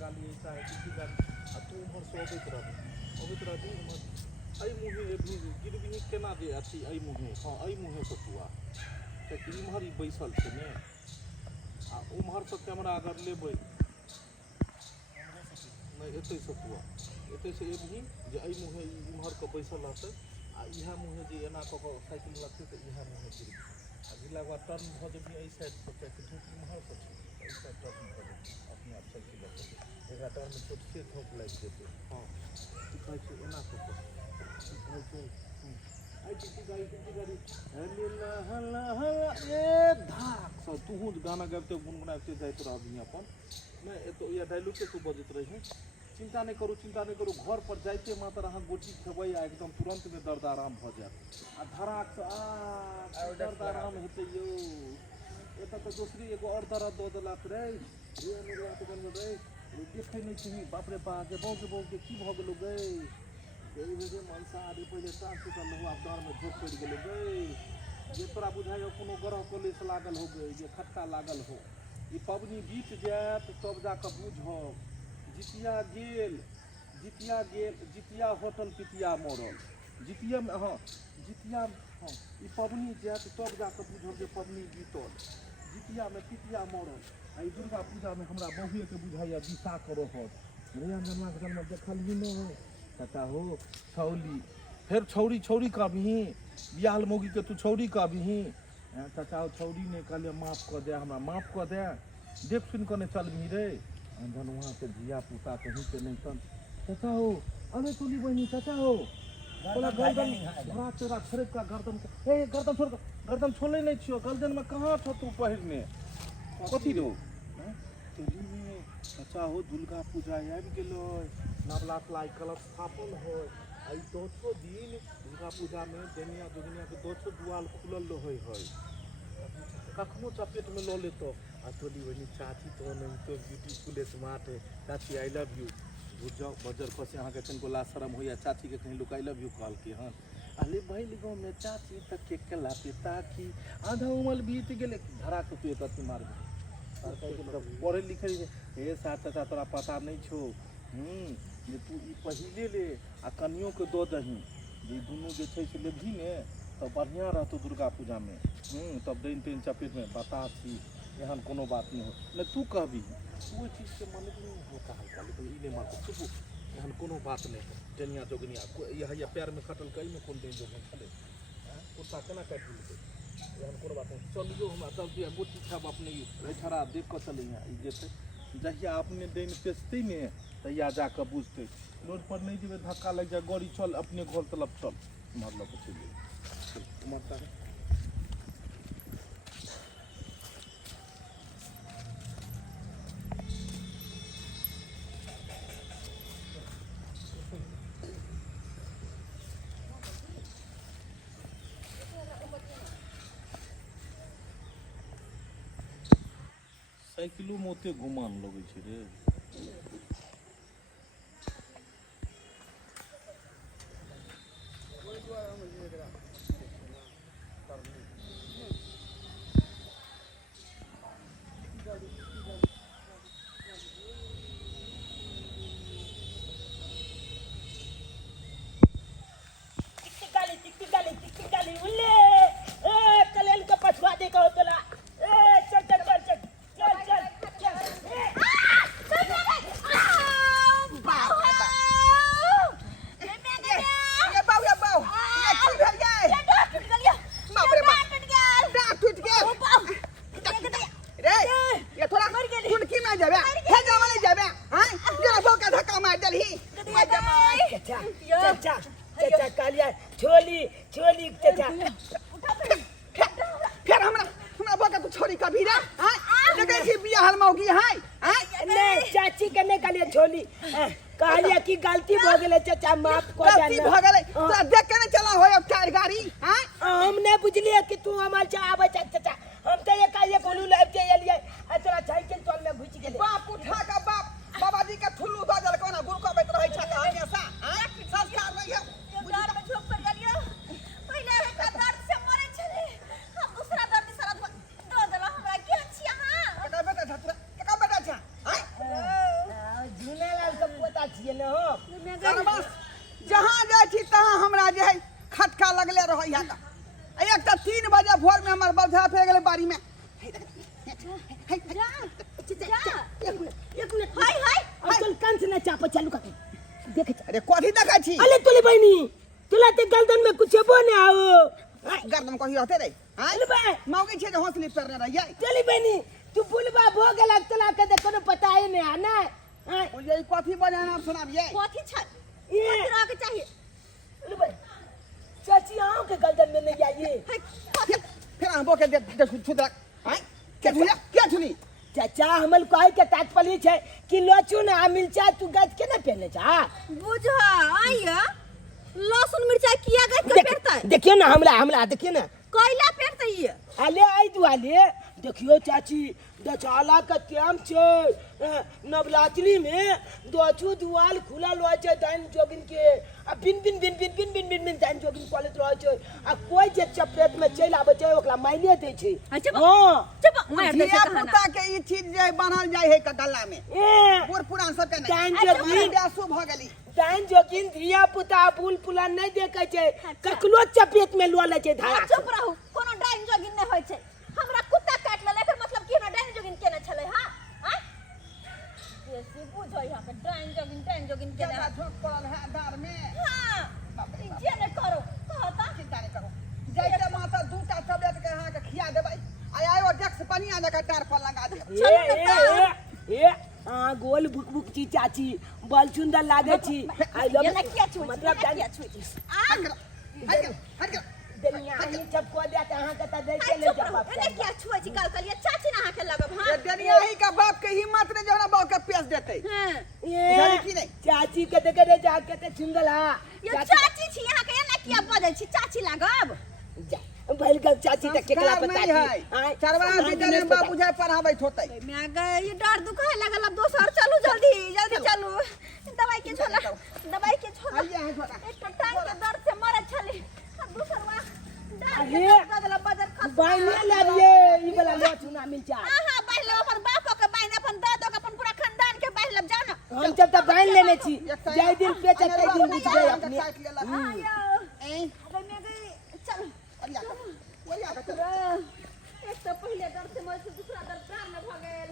गाली ऐसा है कि गाली आ तू हमर से अबैत रही हमर आई मुहे एबनी गिरबी केना दे अथी आई मुहे हां आई मुहे से तू आ कि इम्हर ही बैसल छै ने आ उम्हर से कैमरा अगर लेबै नहीं एतै से तू एतै से एबही जे आई मुहे इम्हर के बैसल रहतै आ इहा मुहे जे एना क के साइकिल लगतै त इहा मुहे गिरबी आ गिरला के बाद टर्न भ जेबही एहि साइड से कियाकि धूप इम्हर से छै एहि साइड टर्न भ जेबही अपने आप साइकिल लगतै एकरा टर्न में छोट से धूप लागि जेतै हाँ की कहै छै एना क के की कहै छै आई टिटी गाड़ी हल्ला हल्ला हल्ला ए धाक सा तू गाना गाबिते गुनगुनाबिते जाइत रहबी अपन नहीं एतो या डायलॉग तू बजैत रही चिंता नहीं करू घर पर जाइते मात्र अहाँ गोटी खेबै आ एकदम तुरंत में दर्द आराम भ जायत आ धड़ाक से दर्द आराम हेतै यौ एतऽ तऽ दोसरी एगो और दर्द दऽ देलक रे देखै नहीं छी बाप रे बाप के बहु के की भ गेलौ गै एहि बेरे मनसा आदि पहिले टाँग टूटल रहू आब डाँर में झोंक पड़ि गेलै गै जे तोरा बुझाइए कोनो ग्रह कलेश लागल हो गई जे खटका लागल हो ई पबनी बीत जायत तब जाकऽ बुझब जितिया होटल पितिया मरल जितिया में हाँ जितिया हाँ ई पबनी जायत तब जाकऽ बुझब जे पबनी बीतल जितिया में पितिया मरल आ ई दुर्गा पूजा में हमरा बहुए के बुझाइए दिशा कर रहत रैया जन्मा के जन्म देखलिए न चाचा हो छौली फिर छौरी कहबही बियाहल मौगी के तू छौरी कहबही चाचा हो छौरी ने कहलिए माफ कर दे हमरा माफ कर दे देख सुन कर नहीं चलबही रे अंधन वहाँ से धिया पुता कहीं से नहीं तन चाचा हो अरे तुली बहनी चाचा हो बोला गर्दन घोड़ा तेरा खरीद का गर्दन छोड़े नहीं छियो गर्दन में कहाँ छो तू पहिरने कथी रो तुली में चाचा हो दुर्गा पूजा आबि गेलो नवला लाई कलश स्थापन हो आई 200 दिन दुर्गा पूजा में दुनिया के 200 दुआल खुलल रहे है कखनो चपेट में लो लेतो आ तोली बनी चाची तो नहीं तो ब्यूटीफुल स्मार्ट है चाची आई लव यू बुझाओ बजर को से अहाँ के तनको ला शरम होइया चाची के कहीं लोग आई लव यू कहल के हन अले भइल गाँव में चाची तक के कला पिता की आधा उमर बीत गेले धरा के तू एक मार पढ़े लिखे हे साथ चाचा तोरा पता नहीं छो जे तू ई पहिले ले आ कनियों के दो दही जे दुनू जे छै से लेबही ने तो बढ़िया रहतो दुर्गा पूजा में तब दिन तीन चपेट में बता छी एहन कोनो बात नहीं हो न तू कहबी वो चीज के मन में नहीं होता हल्का लेकिन इने मार को चुप एहन कोनो बात नहीं है टेनिया जोगनिया यह पैर में खटल कई में कोन दिन जोगन खले कुत्ता केना काट लेते एहन कोनो बात नहीं चलियो हमरा 10 दिया गोटी खाब अपने रैठरा देख के चलिया ई जेते जहिया अपने दिन पेसते ने तहिया जाकर बुझते रोड पर नहीं जेबे धक्का लग जाए गाड़ी चल अपने घर तरफ चल मतलब चलिए मारता है साइकिलो में ओते घुमान लगे छै रे चाची के नहीं कहलिए छोली कहलिए की गलती भ गेले चाचा माफ कर दे गलती भ गेले तोरा देख के नहीं चला होय टायर गाड़ी हां हम नहीं बुझलिए कि तू हमर चा आवे चाचा हम तो ये कहलिए बोलू लाइव के एलिए आ तोरा साइकिल तोल में घुस गेले बाप उठा का बाप बाबाजी के थुल्लू द देल कोना गुरको बैठ रहै छ हमेशा हां संस्कार नहीं है दार में झोक पर गेलियो पहले है का दर्द से मरे छले हम दूसरा दर्द सारा दो देला हमरा के छी हां का बेटा छ का बेटा छ हां बस जहाँ जाए छी तहाँ हमरा जे है खटका लगले रह यहाँ एक तो 3 बजे भोर में हमारे बौधा फेर गेले बाड़ी में एक मिनट हाय हाय अकल कान से ना चाप चालू कर देखे अरे कथी देखै छी अले तोली बहनी तुला ते गर्दन में कुछ हेबो ने आओ गर्दन कही होते रे अले बे मौगी छे जे हौसली पेरने रहिए चली बहनी तू बुलबा भो गेला तोला के देखो न पता है ने आना ओ ये कथी बजाना आप सुनाबिए कथी छ ये कथी रह के चाहिए अले बे चाची आओ के गर्दन में नहीं आइए फिर हम बोके दे छुदरा हैं क्या छुनी चाचा हमल कहे के तात्पर्य छै कि लचू ना मिर्चा तू गज के ना पहने जा बुझ आइया लहसुन मिर्चाई किया गई के पेरता है देखिए ना हमला देखिए ना कोयला पेरता ये आले आई दुआले देखियो चाची दचाला का टाइम छै नवरात्रि में दोचू दुआल खुला रह छै दान जोगिन के आ बिन बिन बिन बिन बिन बिन बिन बिन दान जोगिन कॉलेज रह छै आ कोई जे चपेट में चल आबे छै ओकरा माइले दे छै हां चुप मार दे धिया छै कहना पुता के ई चीज जे बनल जाय है गला में ए बूढ़ पुरान सब के दान नहीं जोगिन ब्यासो भ गेली दान जोगिन धिया पुता बुल पुला नहीं देखे छै ककलो चपेट में लुआ ले छै धारा चुप रहू कोनो डाइन जोगिन नहीं होय छै हमरा कुत्ता काट लेले एकर मतलब की हमरा डाइन जोगिन केने छले हां हैं ऐसे बुझो यहां पे डाइन जोगिन केने ज्यादा झोंक पड़ल है दार में हां जे ने करो कहता चिंता नहीं करो जैसे माता दूटा तबीयत के हां के खिया देबै आयो डेक्स पनिया जका टार पर लगा दे ए हां गोल भुक भुक ची चाची बल सुंदर लागे छी आई लव ये ना किया छुई मतलब किया छुई हट कर दुनिया ही सबको देता हां के त देख के ले जा बाप एने क्या छुई छी काल कलिया चाची ना के लगब हां ये दुनिया ही का बाप के हिम्मत ने जोना बाप के पेश देते हां ये की नहीं चाची के देखे रे जा के त सुंदर हा ये चाची छी यहां के एने किया बजै छी चाची लागब जा भइल गल चाची त केकरा पता है चरवा विद्यालय में बाबू जाय पढ़ाबैत होतै मैं गए ये डर दुखाए लगल अब दोसर चलू जल्दी चलू दवाई के छोला आइए है छोटा एक तो टांग के दर्द से मरे छली अब दूसरवा अरे बदला बदल खस बाइने लाबिए ई वाला लो चुना मिल जा हां बाइल अपन बापो के बाइन अपन दादो के अपन पूरा खानदान के बाइल जाओ ना हम जब तक बाइन लेने छी जय दिन पे चते दिन बुझ गए अपने आयो अबे मैं गई चल ओया का एक तो पहले दर्द से मरे दूसरा दर्द प्राण में भ गेल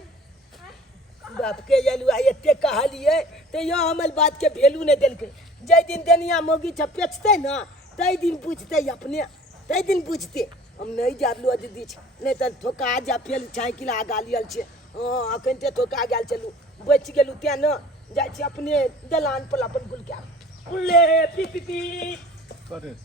बाप के जलुआ एते कहलिए तो यो हमर बात के वैल्यू नहीं देलके जय दिन देनिया मोगी छपेचते ना तई दिन पूछते अपने तई दिन पूछते हम नहीं जाबलू दीदी नहीं तो ठोका जा फेल साइकिल आगा लियल छे हां अखन ते ठोका गेल चलू बच गेलू त्या न जाय छी अपने दलान पर अपन गुल के ले पी पी पी करे